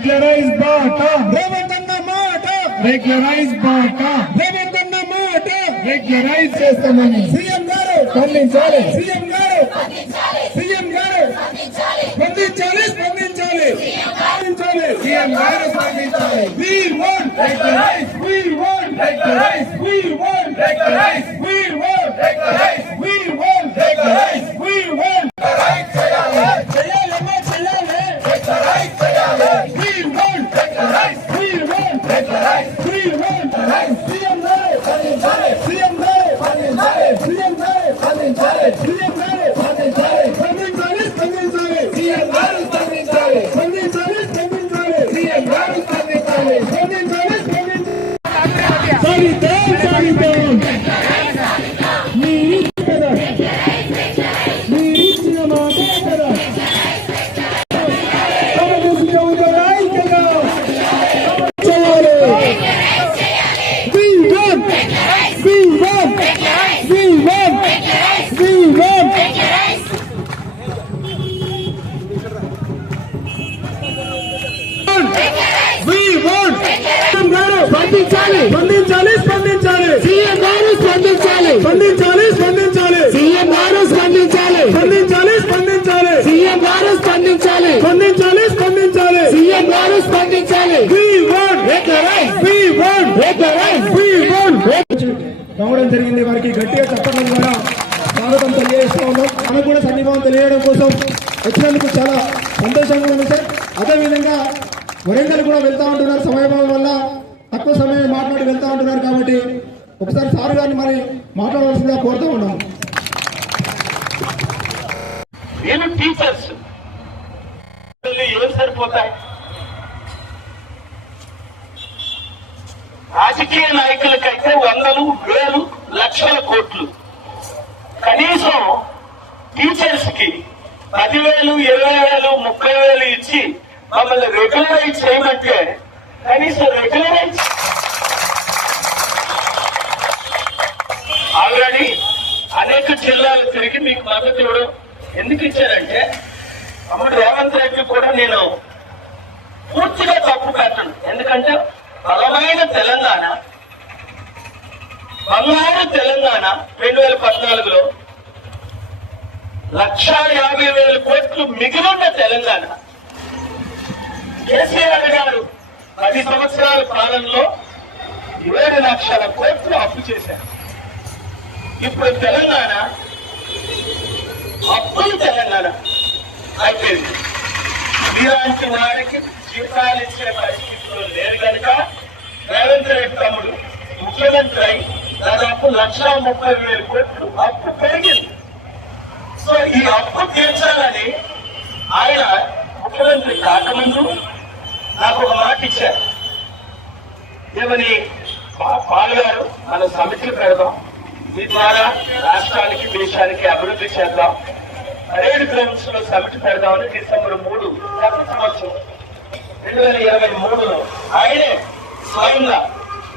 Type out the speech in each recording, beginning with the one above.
Regularise బాట రేవంత్ అన్న మాట రెగ్యులరైజ్ బాట రేవంత్ అన్న మాట రెగ్యులరైజ్ చేస్తామని సీఎం గారు స్పందించాలి. సీఎం గారు సీఎం గారు స్పందించాలి స్పందించాలి స్పందించాలి సీఎం గారు స్పందించాలి. We want regularise we want regularise we want regularise we want regularise we want regularise we want చేయాలి. చేయాలమ్మా చేయాలి రెగ్యులరైజ్ చేయాలి. we want regularise we want regularise we want CM గారు స్పందించాలి. సీఎం గారు స్పందించాలి. సీఎం గారు స్పందించాలి. సీఎం గారు స్పందించాలి. స్పందించాలి స్పందించాలి సీఎం గారు స్పందించాలి. స్పందించాలి స్పందించాలి సీఎం గారు స్పందించాలి. స్పందించాలి స్పందించాలి సాధిద్దాం సాధిద్దాం మీరు కదా మీరు ఇచ్చిన మాట కదా సమదేశిక ఉద్యోగ ఐక్యత చేయాలి We want we want we want we want We want CM గారు స్పందించాలి స్పందించాలి స్పందించాలి సీఎం గారు స్పందించాలి స్పందించాలి స్పందించాలి సీఎం గారు స్పందించాలి స్పందించాలి స్పందించాలి సీఎం గారు స్పందించాలి స్పందించాలి స్పందించాలి సీఎం గారు స్పందించాలి We want regularise we want regularise we want రావడం జరిగింది. వారికి గట్టిగా చెప్పడం ద్వారా స్వాగతం తెలియజేస్తూ ఉన్నాం. మనకు కూడా సన్నిభావం తెలియడం కోసం వచ్చినందుకు చాలా సంతోషంగా ఉంది సార్. అదేవిధంగా వరంగల్ కూడా వెళ్తా ఉంటున్నారు, సమయభావం వల్ల తక్కువ సమయం మాట్లాడి వెళ్తా ఉంటున్నారు కాబట్టి ఒకసారి సార్ గారిని మరి మాట్లాడవలసిందిగా కోరుతూ ఉన్నాం. నేను టీచర్స్ ఏం సరిపోతాయి? రాజకీయ నాయకులకైతే వందలు వేలు లక్షల కోట్లు, కనీసం టీచర్స్ కి 10,000 20,000 30,000 ఇచ్చి మమ్మల్ని రెగ్యులరైజ్ చేయమంటే కనీసం రెగ్యులరైజ్ ఆల్రెడీ అనేక జిల్లాలు తిరిగి మీకు మద్దతు ఇవ్వడం ఎందుకు ఇచ్చారంటే అప్పుడు రేవంత్ రెడ్డి కూడా నేను పూర్తిగా తప్పు పెట్టను. ఎందుకంటే బలమైన తెలంగాణ, బంగారు తెలంగాణ 2014లో 1,50,000 కోట్లు మిగిలిన తెలంగాణ కేసీఆర్ గారు 10 సంవత్సరాల పాలనలో 7 లక్షల కోట్లు అప్పు చేశారు. ఇప్పుడు తెలంగాణ అప్పులు తెలంగాణ అయిపోయింది. ఇలాంటి వారికి జీతాలు ఇచ్చే పరిస్థితులు లేరు కనుక రేవంత్ రెడ్డి తమ్ముడు ముఖ్యమంత్రి అయి దాదాపు 1,30,000 కోట్లు అప్పు పెరిగింది. సో ఈ అప్పు తీర్చాలని ఆయన ముఖ్యమంత్రి కాకముందు నాకు ఒక మాట ఇచ్చారు. ఏమని, పాల్ గారు మన సమితిని పెడదాం, మీ ద్వారా రాష్ట్రానికి దేశానికి అభివృద్ధి చేద్దాం, పరేడ్ గ్రౌండ్స్ లో సమితి పెడదామని డిసెంబర్ 3 సంవత్సరం 2023లో ఆయనే స్వయంగా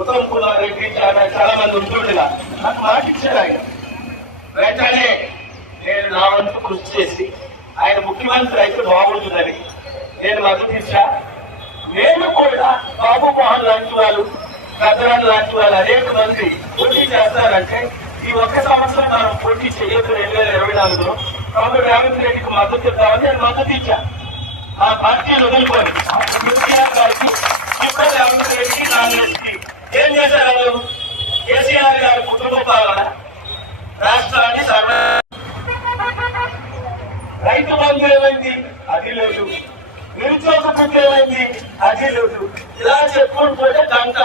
ఉత్తమ్ కుమార్ రెడ్డి చాలా మంది ఉంటుండగా నాకు మాట ఇచ్చారు. ఆయన వెంటనే నేను నా వంతు కృషి చేసి ఆయన ముఖ్యమంత్రి అయితే బాగుంటుందని నేను మద్దతు ఇచ్చా. నేను కూడా బాబు మోహన్ లాంటి వాళ్ళు, పెద్దరాడు లాంటి వాళ్ళు అనేక మంది పోటీ చేస్తారంటే ఈ ఒక్క సంవత్సరం మనం పోటీ చేయొద్దు 2024లో కాబట్టి రేవంత్ రెడ్డికి మద్దతు ఇద్దామని నేను మద్దతు ఇచ్చా. ఆ పార్టీలు వదులుకొని కేసీఆర్ గారికి ఇప్పుడు రేవంత్ రెడ్డి కాంగ్రెస్ కి ఏం చేశారు? కేసీఆర్ గారి కుటుంబ పాలన రాష్ట్రాన్ని రైతు బంధు ఏమైంది? అది లేదు. నిరుద్యోగ బుద్ధి ఏమైంది? అది లేదు. ఇలా చెప్పుకుంటూ పోతే గంట,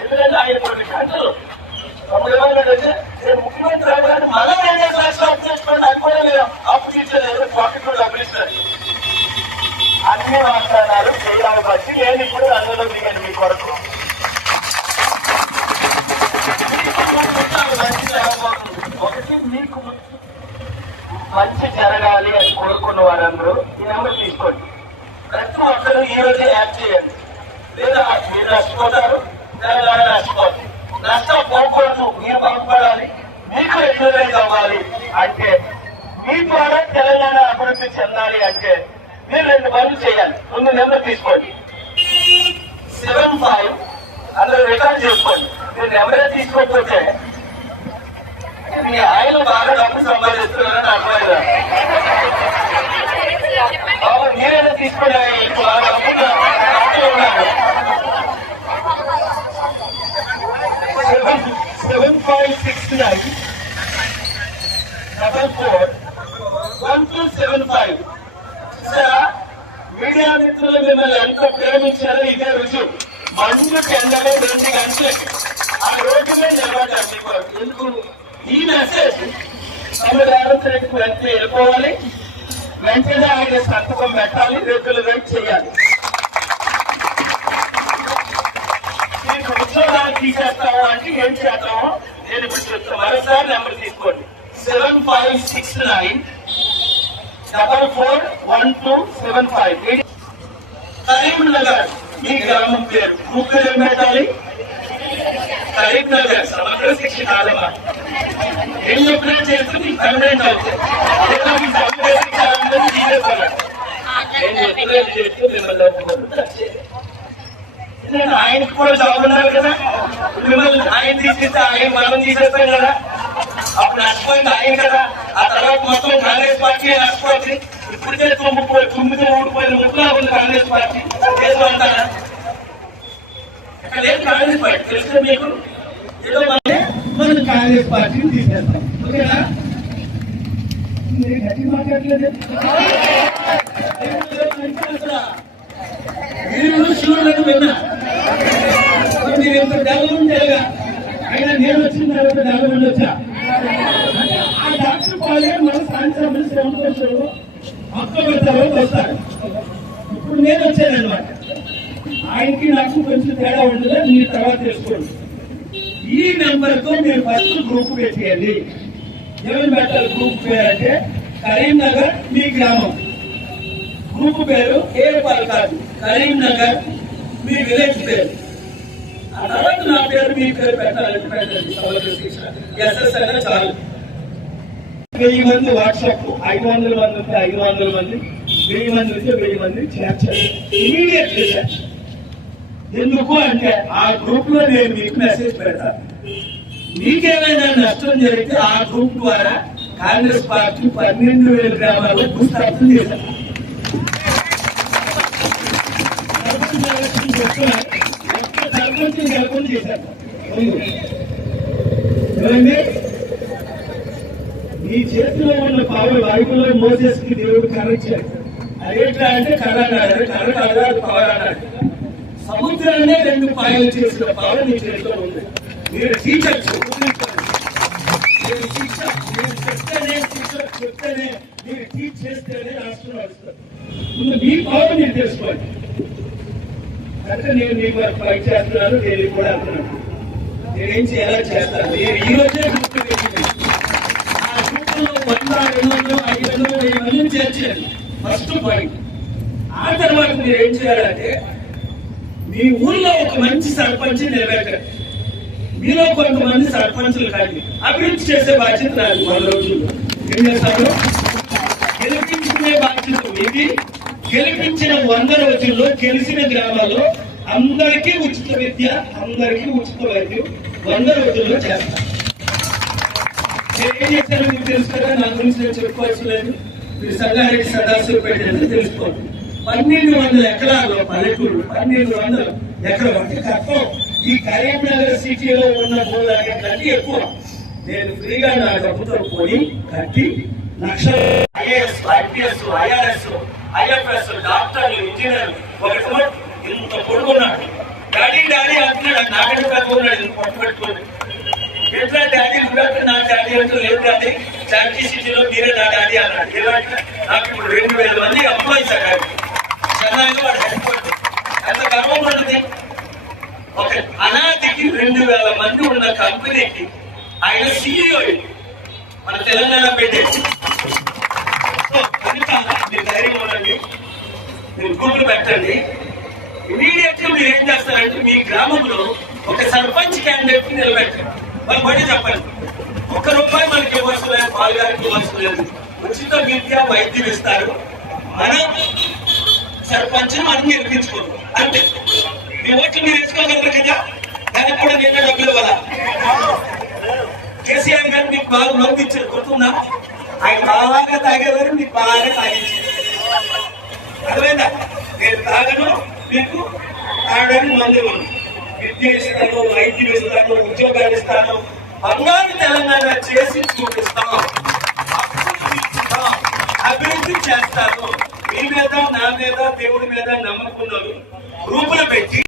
ఎందుకంటే ఆయన కొన్ని గంటలు తమ్ముడు ఏమన్నాడంటే నేను ముఖ్యమంత్రి అవ్వడానికి మళ్ళీ 2 లక్షలు అప్పు చేసుకోండి, అది కూడా నేను అప్పు తీర్చలేదు, పాకెట్లో డబ్బులు ఇస్తాను. అన్ని వాగ్దానాలు చేయాలి బట్టి నేను ఇప్పుడు అందులో దిగాను మీ కొరకు. ఒకటి, మీకు మంచి జరగాలి అని కోరుకున్న వారందరూ ఈ నెంబర్ తీసుకోండి. ప్రతి ఒక్కరు ఈ రోజే యాడ్ చేయండి. లేదా మీరు నష్టపోతారు, తెలంగాణ నష్టపోతుంది. నష్టం పోకూడదు, మీరు బాగుపడాలి, మీకు రెగ్యులరైజ్ అవ్వాలి అంటే, మీ ద్వారా తెలంగాణ అభివృద్ధి చెందాలి అంటే మీరు 2 పనులు చేయాలి. ముందు నెంబర్ తీసుకోండి. 75 అందులో రికార్డ్ చేసుకోండి. మీరు ఎవరైనా తీసుకోకపోతే మీ ఆయన బాగా డబ్బు సంపాదిస్తున్నారని అర్థమైందా? మీరైనా తీసుకుని బాగా డబ్బుగా ఉన్నారు. 7569 441275. మీడియా మిత్రులు మిమ్మల్ని ఎంత ప్రేమించారో ఇదే రుజువు. మంచు ఎండలో 2 గంటలకి ఆ రోడ్డులో నిలబడ్డారు. ఎందుకు ఈ మెసేజ్ రేవంత్ రెడ్డికి వెంటనే వెళ్ళిపోవాలి, వెంటనే ఆయన సంతకం పెట్టాలి, రెగ్యులరైజ్ చేయాలి. మీకు ఉద్యోగాలు తీసేస్తాము అంటే ఏం చేస్తామో నేను ఇప్పుడు చెప్తాను. మరోసారి నెంబర్ తీసుకోండి. 7569 441275. కరీంనగర్ మీ గ్రామం పేరు. ముగ్గురు ఏం పెట్టాలి? కరీంనగర్ సమగ్ర శిక్షణ ఆలమా. ఏం చెప్పినా చేస్తే మీకు పర్మనెంట్ అవుతుంది. ఆయనకు కూడా జాబ్ ఉన్నారు కదా. మిమ్మల్ని ఆయన తీసేస్తే ఆయన మనం తీసేస్తాం కదా. అప్పుడు నష్టపోయింది ఆయన కదా. ఆ తర్వాత మొత్తం కాంగ్రెస్ పార్టీ నష్టపోతుంది. ఇప్పటికే 9 ఓడిపోయిన ముట్లా ఉంది కాంగ్రెస్ పార్టీ. ఏదో అంటారా? ఇక్కడ లేదు కాంగ్రెస్ పార్టీ. తెలిస్తే మీకు ఏదో మనం కాంగ్రెస్ పార్టీని తీసేస్తాం. ఓకేనా? గట్టి మాట్లాడలేదు. మీరు శివుడు విన్నా మీరు ఎంత డెవలప్ చేయగా అయినా నేను వచ్చిన తర్వాత డెవలప్మెంట్ వచ్చా. ఆ డాక్టర్ పాలే మన సాయంత్రం అక్టోబర్ తర్వాత వస్తారు. ఇప్పుడు నేను వచ్చాను అనమాట. ఆయనకి నాకు కొంచెం తేడా ఉంటుందా మీరు తర్వాత తెలుసుకోండి. ఈ నెంబర్ తో మీరు ఫస్ట్ గ్రూప్ పెట్టేయండి. ఎవరు పెట్టాలి గ్రూప్ పేరు అంటే కరీంనగర్ మీ గ్రామం. గ్రూప్ పేరు ఏపాల్ కాదు, కరీంనగర్ మీ విలేజ్ పేరు. ఆ తర్వాత నా పేరు మీ పేరు పెట్టాలంటే పెట్టండి. ఎస్ఎస్ అయినా చాలు. 1000 మంది వాట్సాప్, 500 మంది ఉంటే 500 మంది, 1000 మంది ఉంటే 1000 మంది చేర్చాలి. Immediate research. ఎందుకు అంటే ఆ గ్రూప్ లో నేను మీకు మెసేజ్ పెడతాను. మీకేమైనా నష్టం జరిగితే ఆ గ్రూప్ ద్వారా కాంగ్రెస్ పార్టీ 12,000 గ్రామాల్లో భూస్థాపన చేశారు. సర్పంచ్ చేశారు. మీ చేతిలో ఉన్న పవర్ వాయువులో మోసేస్కి దేవుడు కరెక్ట్. అదేట్లా అంటే కర్ర అన్నాడు. కర్ర కాదా పవర్ అన్నాడు. సముద్రాన్ని 2 పాయలు చేసిన పవర్ మీ చేతిలో ఉంది. మీరు టీచర్స్ చెప్తేనే మీరు టీచ్ చేస్తేనే రాష్ట్రం నడుస్తారు. మీ పవర్ మీరు తెలుసుకోండి. అంటే నేను మీ వరకు ఫైట్ చేస్తున్నాను. నేను కూడా అంటున్నాను నేనేం చేయాలో చేస్తాను. నేను ఈ రోజే గ్రూప్ పెట్టింది. ఆ గ్రూప్ లో 100, 200, 500, 1000 మందిని చేర్చాను. First point. ఆ తర్వాత మీరు ఏం చేయాలంటే మీ ఊళ్ళో ఒక మంచి సర్పంచ్ నిలబెట్టండి. మీలో కొంతమంది సర్పంచులు కానీ అభివృద్ధి చేసే బాధ్యత నాకు 100 రోజుల్లో. ఏం చేస్తారు? గెలిపించుకునే బాధ్యత మీది. గెలిపించిన 100 రోజుల్లో గెలిచిన గ్రామాల్లో అందరికీ ఉచిత విద్య, అందరికీ ఉచిత వైద్యం 100 రోజుల్లో చేస్తారు. ఏం చేశారు మీకు తెలుసు కదా. నా గురించి నేను చెప్పుకోవాల్సి లేదు. మీరు సంగారెడ్డి సదాశివపేట అంటే తెలుసుకోండి. 1200 ఎకరాల్లో పల్లెటూరు 1200 ఎకరం అంటే కష్టం. ఈ కరీంనగర్ సిటీలో ఉన్న భూములన్నింటికంటే ఎక్కువ. నేను ఫ్రీగా నా డబ్బుతో కొని కట్టి లక్షల ఐఏఎస్, ఐపీఎస్, ఐఆర్ఎస్, ఐఎఫ్ఎస్, డాక్టర్లు, ఇంజనీర్లు ఒకటి ఇంత పొడుగున్నాడు. డాడీ డాడీ అంటున్నాడు. నాకంటే పెద్ద ఉన్నాడు. ఇంత పట్టు పెట్టుకోండి. ఎట్లా డాడీ నా డాడీ అంటూ లేదు. డాడీ చార్జీ సిటీలో మీరే నా డాడీ అన్నాడు. ఏమంటే నాకు ఇప్పుడు 2000 మంది ఎంప్లాయీస్ అయ్యారు. చెన్నైలో వాడు హెడ్ క్వార్టర్. ఎంత గర్వం ఉంటుంది. ఒక అనాదికి 2000 మంది ఉన్న కంపెనీకి ఆయన CEO. మన తెలంగాణ పెట్టేసి మీరు ధైర్యం ఉండండి. మీరు గ్రూపులు పెట్టండి. ఇమీడియట్ గా మీరు ఏం చేస్తారంటే మీ గ్రామంలో ఒక సర్పంచ్ క్యాండిడేట్ ని నిలబెట్టండి. వాళ్ళు బట్టి చెప్పండి. ₹1 మనకి ఇవ్వచ్చు లేదు, పాలు గారికి ఇవ్వచ్చు లేదు. ఉచిత విద్య, వైద్యం ఇస్తారు. మన సర్పంచ్ మనం గెలిపించుకోరు. అంటే మీ ఓట్లు బాగా మంది ఇచ్చారు గుర్తుందా? ఆయన బాగా తాగేవారు, మీకు బాగా తాగించారు. అర్థమైందా? నేను తాగను, మీకు తాగడానికి మంది ఉంది. విద్య ఇస్తాను, వైద్యం ఇస్తాను, ఉద్యోగాలు ఇస్తాను, బంగారు తెలంగాణ చేసి చూపిస్తాం, అభివృద్ధి చేస్తాను. మీ మీద, నా మీద, దేవుడి మీద నమ్మకున్నారు రూపులు పెట్టి